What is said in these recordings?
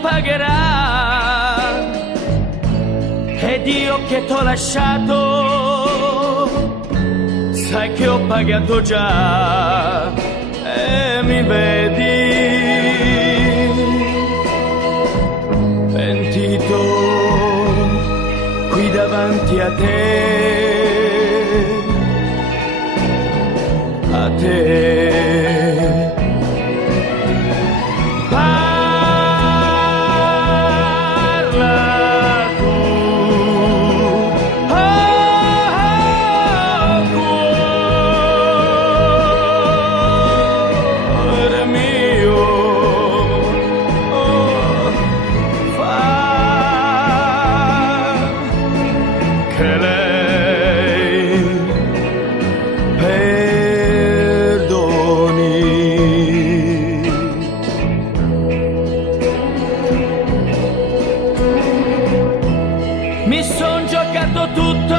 pagherà. Ed io che t'ho lasciato, sai che ho pagato già. E mi vedi pentito qui davanti a te. Parla tu, cuore mio, fa che lei perdoni. Mi son giocato tutto,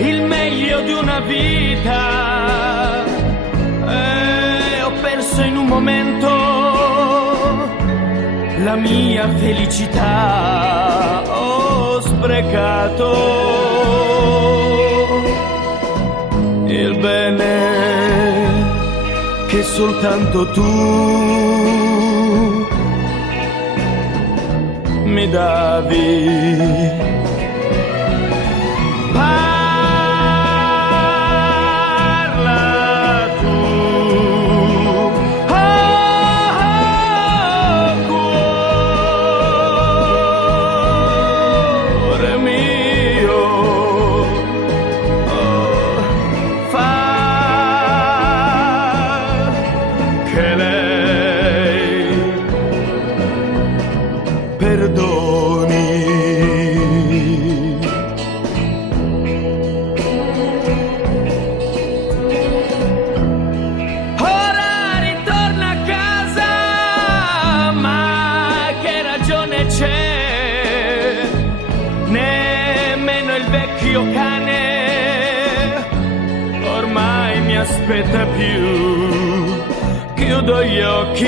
il meglio di una vita, e ho perso in un momento la mia felicità. Ho sprecato il bene che soltanto tu mi davi. Parla tu, cuore mio, fa che lei perdoni. Ora ritorno a casa, ma che ragione c'è? Nemmeno il vecchio cane ormai mi aspetta più. Chiudo gli occhi